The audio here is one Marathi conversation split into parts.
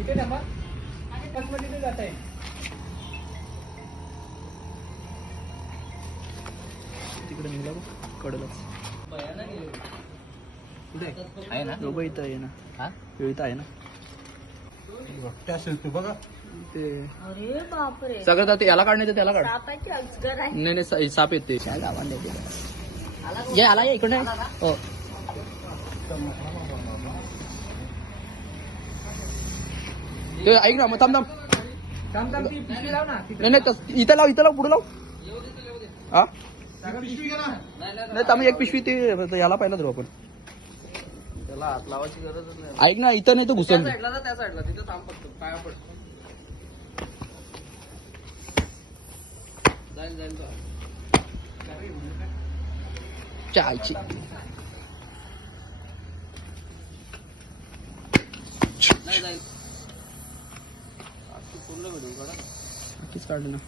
इथे थांबा. जात तिकडे निघला कडलच कुठे आहे. ना? दोघं इथं आहे ना. हा? इथं आहे ना. ते अरे बापरे. सगळं आता याला काढण्याचं त्याला काढ. सापाची अजगर आहे. नाही नाही सा- साप येते. ते. ये आला ये इकडे हो. ते ऐक ना मग थांब थांब. ना नाही नाही इथं लाव इथं लाव पुढे लाव. हा? नाही थांब एक पिशवी ते याला पाहिलं धरू आपण. त्याला लावायची नाही ऐक ना इथं नाही तर त्या घुसल साईडला ना त्या साईडला तिथं थांब फक्त पाया पड जाईल जाईल तो चायची नाही जाईल आज तू पूर्ण व्हिडिओ काढा नक्कीच काढलं ना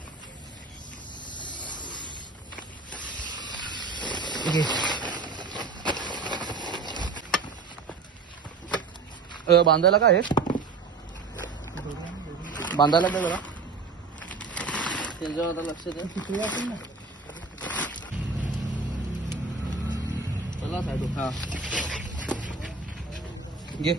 अ, बांधायला काय आहे? बांधायला काय जरा? त्याच्यावर आता लक्ष द्या पिशवी असेल ना. चला साईड हा. घे.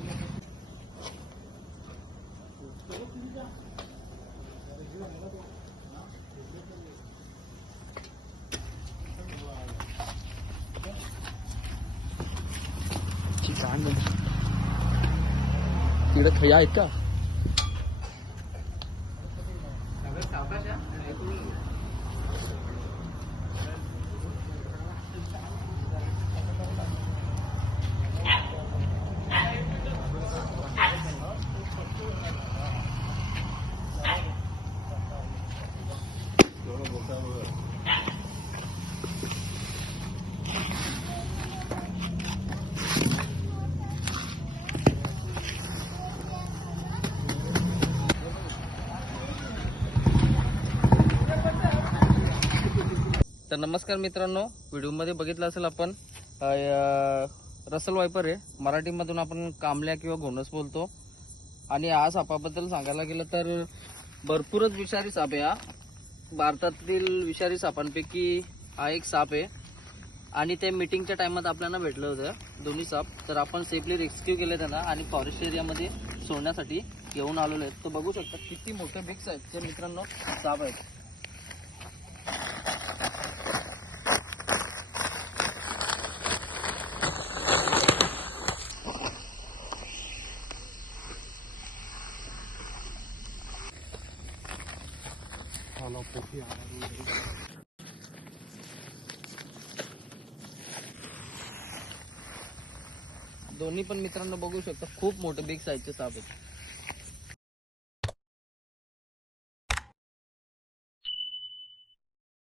काय तिकडे खया आहेत तर नमस्कार मित्रांनो व्हिडिओमध्ये बघितलं असेल आपण रसल वायपर आहे. मराठीमधून आपण कामल्या किंवा घोणस बोलतो. आणि हा सापाबद्दल सांगायला गेलं तर भरपूरच विषारी साप आहे हा. भारतातील विषारी सापांपैकी हा एक साप आहे. आणि ते मिटिंगच्या टायमात आपल्याला भेटलं होतं दोन्ही साप. तर आपण सेफली रेस्क्यू केले त्यांना आणि फॉरेस्ट एरियामध्ये सोडण्यासाठी घेऊन आलेलो आहेत तो बघू शकता किती मोठे बिक्स आहेत ते मित्रांनो साप आहेत दोन्ही पण मित्रांनो बघू शकता खूप मोठे बिग साईजचे साप आहेत.